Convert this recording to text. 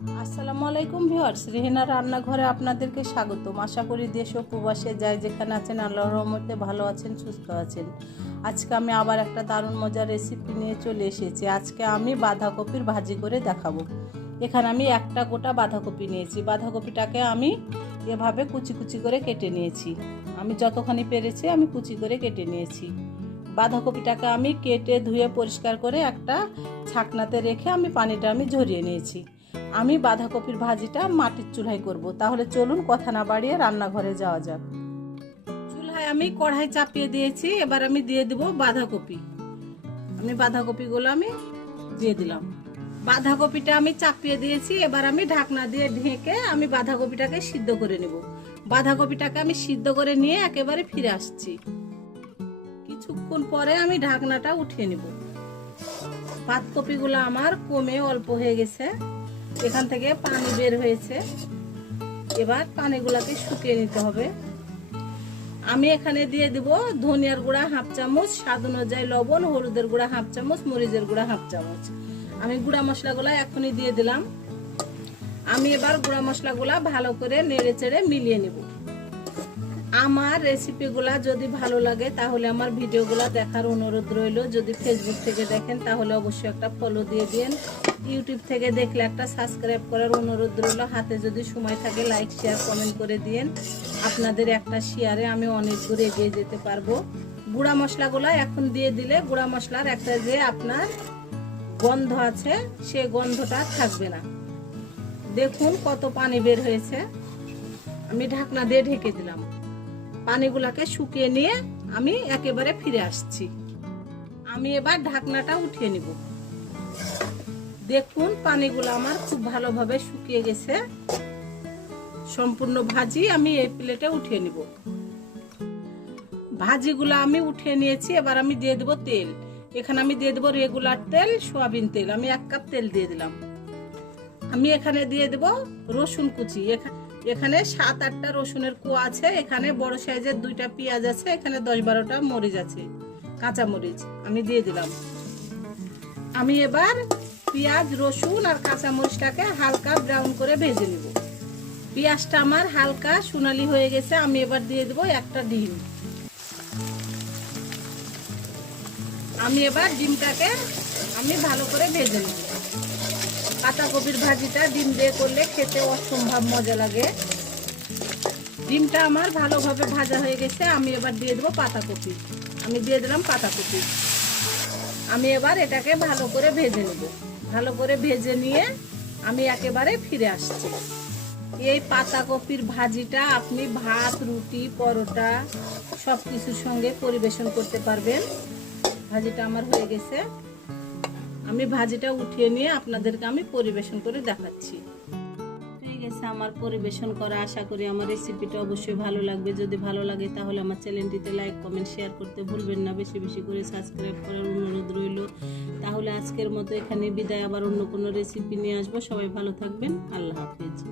আসসালামু আলাইকুম ভিউয়ার্স, রেহেনা রান্নাঘরে আপনাদেরকে স্বাগতম। আশা করি দেশ ও প্রবাসে যাই যেখানে আছেন, আল্লাহর রহমতে ভালো আছেন, সুস্থ আছেন। আজকে আমি আবার একটা দারুণ মজার রেসিপি নিয়ে চলে এসেছি। আজকে আমি বাঁধাকপির ভাজি করে দেখাবো। এখানে আমি একটা গোটা বাঁধাকপি নিয়েছি। বাঁধাকপিটাকে আমি এভাবে কুচি কুচি করে কেটে নিয়েছি। আমি যতখানি পেরেছি, আমি কুচি করে কেটে নিয়েছি। বাঁধাকপিটাকে আমি কেটে ধুয়ে পরিষ্কার করে একটা ছাকনাতে রেখে আমি পানিটা আমি ঝরিয়ে নিয়েছি। আমি বাঁধাকপির ভাজিটা মাটির চুলায় করব। তাহলে চলুন কথা না বাড়িয়ে রান্নাঘরে যাওয়া যাক। চুলায় আমি কড়াই চাপিয়ে দিয়েছি, এবার আমি দিয়ে দেব বাঁধাকপি। আমি বাঁধাকপিগুলো আমি দিয়ে দিলাম। বাঁধাকপিটা আমি চাপিয়ে দিয়েছি, এবার আমি ঢাকনা দিয়ে ঢেকে আমি বাঁধাকপিটাকে সিদ্ধ করে নেব। বাঁধাকপিটাকে আমি সিদ্ধ করে নিয়ে একেবারে ফিরে আসছি। কিছুক্ষণ পরে আমি ঢাকনাটা উঠিয়ে নেব। পাতকপিগুলো আমার কমে অল্প হয়ে গেছে। এখান থেকে পানি বের হয়েছে। এবার পানিগুলাকে শুকিয়ে নিতে হবে। আমি এখানে দিয়ে দিব ধনিয়ার গুঁড়া হাফ চামচ, স্বাদ অনুযায়ী লবণ, হলুদের গুঁড়া হাফ চামচ, মরিচের গুঁড়া হাফ চামচ। আমি গুঁড়া মশলাগুলো এখনই দিয়ে দিলাম। আমি এবার গুঁড়া মশলাগুলা ভালো করে নেড়ে চেড়ে মিলিয়ে নেব। আমার রেসিপিগুলা যদি ভালো লাগে, তাহলে আমার ভিডিওগুলো দেখার অনুরোধ রইল। যদি ফেসবুক থেকে দেখেন, তাহলে অবশ্যই একটা ফলো দিয়ে দিন ইউটিউব থেকে দেখলে একটা সাবস্ক্রাইব করার অনুরোধ রইল। হাতে যদি সময় থাকে লাইক শেয়ার কমেন্ট করে দিন আপনাদের একটা শেয়ারে আমি অনেক দূর এগিয়ে যেতে পারব। গুঁড়া মশলাগুলো এখন দিয়ে দিলে গুঁড়া মশলার একটা যে আপনার গন্ধ আছে, সে গন্ধটা থাকবে না। দেখুন কত পানি বের হয়েছে। আমি ঢাকনা দিয়ে ঢেকে দিলাম। পানিগুলাকে শুকিয়ে নিয়ে আমি একেবারে ফিরে আসছি। আমি এবার ঢাকনাটা উঠিয়ে নিব। দেখুন, পানিগুলো আমার খুব ভালোভাবে শুকিয়ে গেছে। সম্পূর্ণ ভাজি আমি এই প্লেটে উঠিয়ে নিব। ভাজিগুলো আমি উঠিয়ে নিয়েছি, এবার আমি দিয়ে দেবো তেল। এখানে আমি দিয়ে দেবো রেগুলার তেল, সোয়াবিন তেল। আমি এক কাপ তেল দিয়ে দিলাম। আমি এখানে দিয়ে দেবো রসুন কুচি। এখা- এখানে সাত আটটা রসুনের কুয়া আছে, এখানে বড় সাইজের দুইটা পেঁয়াজ আছে, এখানে দশ বারোটা মরিচ আছে, কাঁচা মরিচ, আমি দিয়ে দিলাম। আমি এবার পেঁয়াজ, রসুন আর কাঁচা মরিচটাকে হালকা ব্রাউন করে ভেজে নেব। পেঁয়াজটা আমার হালকা সোনালি হয়ে গেছে, আমি এবার দিয়ে দেবো একটা ডিম। আমি এবার ডিমটাকে আমি ভালো করে ভেজে নেব। পাতাকপির ভাজিটা ডিম দিয়ে করলে খেতে অসম্ভব মজা লাগে। ডিমটা আমার ভালোভাবে ভাজা হয়ে গেছে, আমি এবার দিয়ে দেবো পাতাকপি আমি দিয়ে দিলাম পাতাকপি আমি এবার এটাকে ভালো করে ভেজে নেব। ভালো করে ভেজে নিয়ে আমি একেবারে ফিরে আসছি। এই পাতাকপির ভাজিটা আপনি ভাত, রুটি, পরোটা সব কিছুর সঙ্গে পরিবেশন করতে পারবেন। ভাজিটা আমার হয়ে গেছে। আমি ভাজিটা উঠিয়ে নিয়ে আপনাদেরকে আমি পরিবেশন করে দেখাচ্ছি। হয়ে গেছে আমার পরিবেশন করা। আশা করি আমার রেসিপিটা অবশ্যই ভালো লাগবে। যদি ভালো লাগে তাহলে আমার চ্যানেলটিতে লাইক কমেন্ট শেয়ার করতে ভুলবেন না। বেশি বেশি করে সাবস্ক্রাইব করার অনুরোধ রইল। তাহলে আজকের মতো এখানে বিদায়। আবার অন্য কোনো রেসিপি নিয়ে আসব। সবাই ভালো থাকবেন। আল্লাহ হাফিজ।